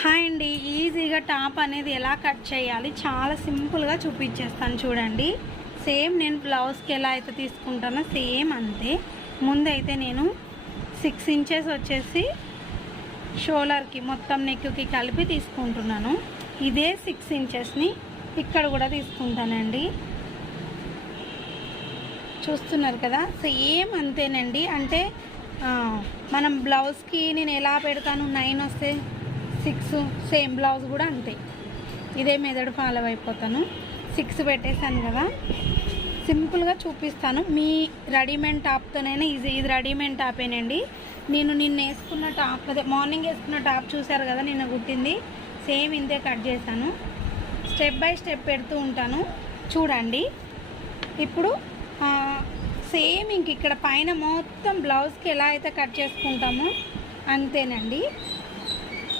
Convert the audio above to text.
Hi అండి, ఈజీగా top అనేది ఎలా కట్ చేయాలి చాలా సింపుల్గా చూపించేస్తాను చూడండి. సేమ్ నేను బ్లౌజ్కి ఎలా అయితే తీసుకుంటానో సేమ్ అంతే. ముందైతే నేను 6 ఇంచెస్ వచ్చేసి షోల్డర్కి మొత్తం నెక్కి కలిపి తీసుకుంటున్నాను. ఇదే 6 ఇంచెస్ని ఇక్కడ కూడా తీసుకుంటానండి. చూస్తున్నారు కదా, సేమ్ అంతేనండి. అంటే మనం బ్లౌజ్కి నేను ఎలా పెడతాను 9 వస్తే 6 సేమ్ బ్లౌజ్ కూడా అంతే. ఇదే మెథడ్ ఫాలో అయిపోతాను. 6 పెట్టేశాను కదా, సింపుల్గా చూపిస్తాను. మీ రెడీమేడ్ టాప్తోనైనా ఇది రెడీమేడ్ టాపేనండి. నేను నిన్న వేసుకున్న టాప్, అదే మార్నింగ్ వేసుకున్న టాప్ చూసారు కదా, నిన్న కుట్టింది సేమ్ ఇంతే కట్ చేశాను. స్టెప్ బై స్టెప్ పెడుతూ ఉంటాను చూడండి. ఇప్పుడు సేమ్ ఇంక ఇక్కడ పైన మొత్తం బ్లౌజ్కి ఎలా అయితే కట్ చేసుకుంటామో అంతేనండి.